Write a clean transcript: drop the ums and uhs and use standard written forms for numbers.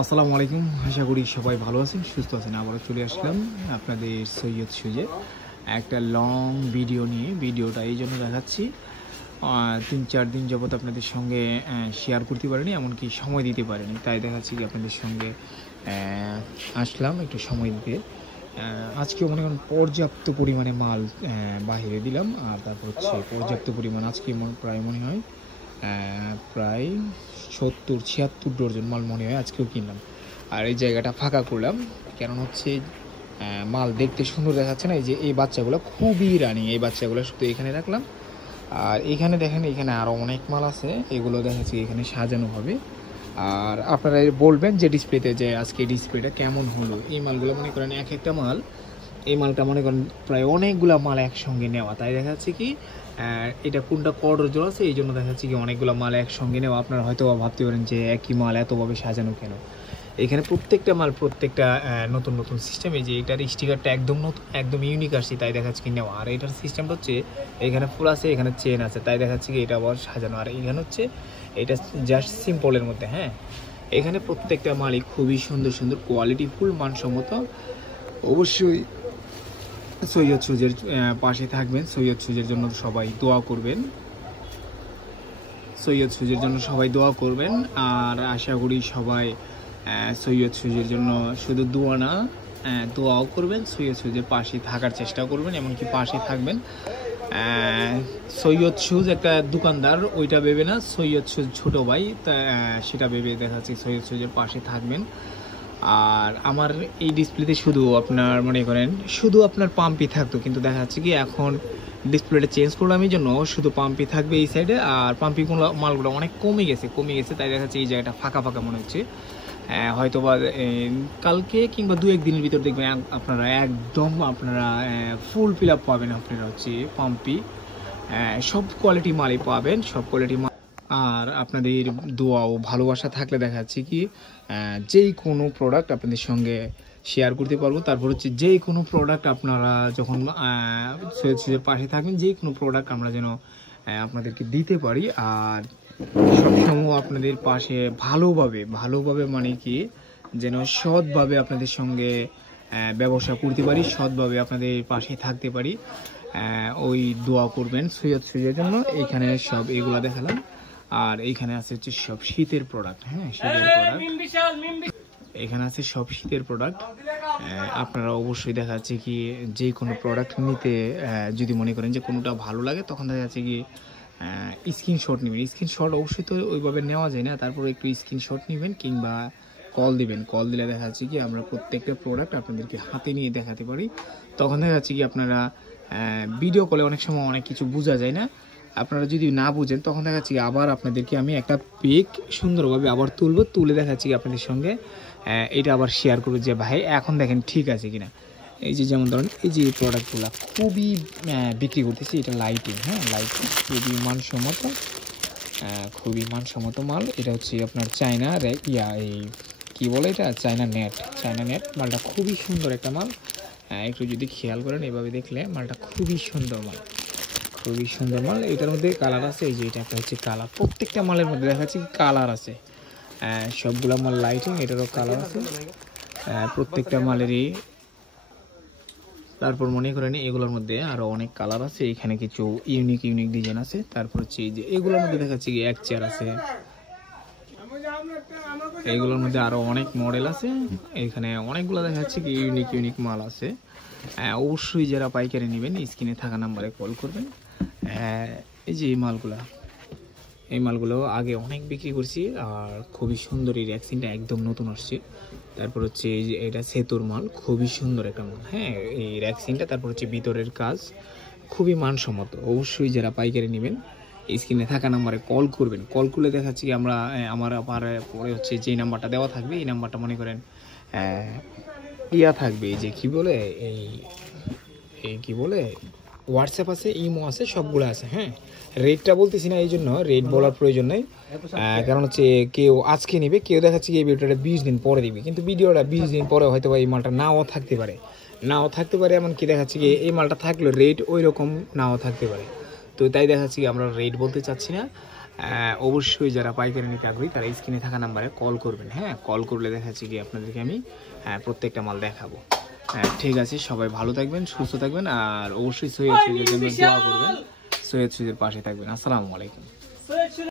আসসালামু আলাইকুম, আশা করি সবাই ভালো আছেন, সুস্থ আছেন। আবারও চলে আসলাম আপনাদের সৈয়দ সুজে একটা লং ভিডিও নিয়ে। ভিডিওটা এই জন্য দেখাচ্ছি, 3-4 দিন যাবত আপনাদের সঙ্গে শেয়ার করতে পারিনি, এমনকি সময় দিতে পারিনি, তাই দেখাচ্ছি কি আপনাদের সঙ্গে আসলাম একটু সময় দিতে। আজকেও মনে করেন পর্যাপ্ত পরিমাণে মাল বাহিরে দিলাম, আর তারপর হচ্ছে পর্যাপ্ত পরিমাণ আজকে প্রায় মনে হয় প্রায় 70-76 ডজন মাল মনে হয় আজকেও কিনলাম। আর এই জায়গাটা ফাঁকা করলাম, কারণ হচ্ছে মাল দেখতে সুন্দর দেখাচ্ছে না। এই যে এই বাচ্চাগুলো খুবই রানিং, এই বাচ্চাগুলো শুধু এখানে রাখলাম। আর এখানে দেখেন, এখানে আরও অনেক মাল আছে, এগুলো দেখাচ্ছি এখানে সাজানো হবে। আর আপনারা বলবেন যে ডিসপ্লেতে যে আজকে ডিসপ্লেটা কেমন হলো। এই মালগুলো মনে করেন এক একটা মাল, এই মালটা মনে করেন প্রায় অনেকগুলো মাল একসঙ্গে নেওয়া, তাই দেখাচ্ছে কি এটা কোনটা কডরজ আছে, এই জন্য দেখাচ্ছি কি অনেকগুলো মাল একসঙ্গে নেওয়া। আপনারা হয়তো ভাবতে পারেন যে একই মাল এতভাবে সাজানো কেন। এখানে প্রত্যেকটা মাল প্রত্যেকটা নতুন নতুন সিস্টেম। এই যে এটার স্টিকারটা একদম নতুন, একদম ইউনিক আসছে, তাই দেখাচ্ছে কি নেওয়া। আর এটার সিস্টেমটা হচ্ছে এখানে ফুল আছে, এখানে চেন আছে, তাই দেখাচ্ছে কি এটা আবার সাজানো। আর এখানে হচ্ছে এটা জাস্ট সিম্পলের মধ্যে। হ্যাঁ, এখানে প্রত্যেকটা মালই খুবই সুন্দর সুন্দর, কোয়ালিটি ফুল, মানসম্মত। অবশ্যই সৈয়দ সুজের পাশে থাকবেন, সৈয়দ সুজের জন্য সবাই দোয়া করবেন, সৈয়দ সুজের জন্য সবাই দোয়া করবেন। আর আশা করি সবাই সৈয়দ সুজের জন্য শুধু দোয়া না, দোয়াও করবেন, সৈয়দ সুজের পাশে থাকার চেষ্টা করবেন, এমনকি পাশে থাকবেন। সৈয়দ সুজ একটা দোকানদার, ওইটা ভেবে না, সৈয়দ সুজ ছোটো ভাই, তা সেটা ভেবে দেখাচ্ছি সৈয়দ সুজের পাশে থাকবেন। আর আমার এই ডিসপ্লেতে শুধু আপনার মনে করেন শুধু আপনার পাম্পই থাকতো, কিন্তু দেখা যাচ্ছে কি এখন ডিসপ্লেটা চেঞ্জ করলাম, এই জন্য শুধু পাম্পই থাকবে এই সাইডে। আর পাম্পিগুলো মালগুলো অনেক কমে গেছে, তাই দেখা যাচ্ছে এই জায়গাটা ফাঁকা ফাঁকা মনে হচ্ছে। হয়তো বা কালকে কিংবা 2-1 দিনের ভিতর দেখবেন আপনারা একদম আপনারা ফুল ফিল আপ পাবেন। আপনারা হচ্ছে পাম্পি সব কোয়ালিটি মালই পাবেন, সব কোয়ালিটি মাল। আর আপনাদের দোয়া ও ভালোবাসা থাকলে দেখা যাচ্ছে কি যেই কোনো প্রোডাক্ট আপনাদের সঙ্গে শেয়ার করতে পারবো। তারপর হচ্ছে যেই কোনো প্রোডাক্ট আপনারা যখন সৈয়দ সুজের পাশে থাকবেন, যেই কোনো প্রোডাক্ট আমরা যেন আপনাদেরকে দিতে পারি। আর সবসময় আপনাদের পাশে ভালোভাবে মানে কি যেন সৎভাবে আপনাদের সঙ্গে ব্যবসা করতে পারি, সৎভাবে আপনাদের পাশে থাকতে পারি, ওই দোয়া করবেন সৈয়দ সুজের জন্য। এইখানে সব এগুলা দেখালাম। আর এইখানে আছে হচ্ছে সব শীতের প্রোডাক্ট। হ্যাঁ, শীতের প্রোডাক্ট এখানে আছে, সব শীতের প্রোডাক্ট। আপনারা অবশ্যই দেখা যাচ্ছে কি যে কোনো প্রোডাক্ট নিতে যদি মনে করেন যে কোনোটা ভালো লাগে, তখন দেখা যাচ্ছে কি স্ক্রিনশট নেবেন। স্ক্রিনশট অবশ্যই তো ওইভাবে নেওয়া যায় না, তারপর একটু স্ক্রিনশট নেবেন কিংবা কল দিবেন। কল দিলে দেখা যাচ্ছে কি আমরা প্রত্যেকটা প্রোডাক্ট আপনাদেরকে হাতে নিয়ে দেখাতে পারি। তখন দেখা যাচ্ছে কি আপনারা ভিডিও কলে অনেক সময় অনেক কিছু বোঝা যায় না, আপনারা যদি না বুঝেন তখন দেখা যাচ্ছে আবার আপনাদেরকে আমি একটা পিক সুন্দরভাবে আবার তুলে দেখাচ্ছি আপনাদের সঙ্গে, এটা আবার শেয়ার করবো যে ভাই এখন দেখেন ঠিক আছে কিনা। এই যে যেমন ধরেন এই যে প্রোডাক্টগুলো খুবই বিক্রি করতেছি, এটা লাইটিং। হ্যাঁ, লাইটিং খুবই মানসম্মত মাল। এটা হচ্ছে আপনার চায়না এই কী বলে এটা, চায়না নেট মালটা খুবই সুন্দর একটা মাল। একটু যদি খেয়াল করেন এভাবে দেখলে মালটা খুবই সুন্দর মাল, খুবই সুন্দর মাল। এটার মধ্যে কালার আছে, এই যে এটা একটা হচ্ছে কালার, প্রত্যেকটা মালের মধ্যে দেখা যাচ্ছে কালার আছে। সবগুলো মাল লাইটিং, এটারও কালার আছে প্রত্যেকটা মালেরই। তারপর মনে করেন এগুলোর মধ্যে আরও অনেক কালার আছে, এখানে কিছু ইউনিক ডিজাইন আছে। তারপর হচ্ছে এই যে এগুলোর মধ্যে দেখা যাচ্ছে কি এক চেয়ার আছে, এগুলোর মধ্যে আরও অনেক মডেল আছে। এখানে অনেকগুলো দেখা যাচ্ছে কি ইউনিক মাল আছে। অবশ্যই যারা পাইকারি নেবেন স্ক্রিনে থাকা নাম্বারে কল করবেন। এই যে এই মালগুলো আগে অনেক বিক্রি করছি, আর খুবই সুন্দর। এই র্যাক্সিনটা একদম নতুন আসছে। তারপর হচ্ছে এই যে এটা সেতুর মাল, খুবই সুন্দর একটা মাল। হ্যাঁ, এই র্যাক্সিনটা। তারপর হচ্ছে ভিতরের কাজ খুবই মানসম্মত। অবশ্যই যারা পাইকারি নেবেন স্ক্রিনে থাকা নাম্বারে কল করবেন। কল করলে দেখাচ্ছি আমরা আমার পরে হচ্ছে যে নাম্বারটা দেওয়া থাকবে, এই নাম্বারটা মনে করেন থাকবে, এই যে কি বলে এই কি বলে হোয়াটসঅ্যাপ আছে, ইমো আছে, সবগুলো আছে। হ্যাঁ, রেটটা বলতেছি না, এই জন্য রেট বলার প্রয়োজন নেই, কারণ হচ্ছে কেউ আজকে নেবে, কেউ দেখাচ্ছে কি এই ভিডিওটা 20 দিন পরে দিবে, কিন্তু ভিডিওটা 20 দিন পরে হয়তো এই মালটা নাও থাকতে পারে, এমনকি দেখাচ্ছে কি এই মালটা থাকলে রেট ওই রকম নাও থাকতে পারে। তো তাই দেখাচ্ছি আমরা রেট বলতে চাচ্ছি না। অবশ্যই যারা পাইকারি নিতে আগ্রহী তারা স্ক্রিনে থাকা নাম্বারে কল করবেন। হ্যাঁ, কল করলে দেখাচ্ছি কি আপনাদেরকে আমি প্রত্যেকটা মাল দেখাবো। ঠিক আছে, সবাই ভালো থাকবেন, সুস্থ থাকবেন, আর অবশ্যই সৈয়দ সুইজের জন্য দোয়া করবেন, সৈয়দ সুইজের পাশে থাকবেন। আসসালামু আলাইকুম।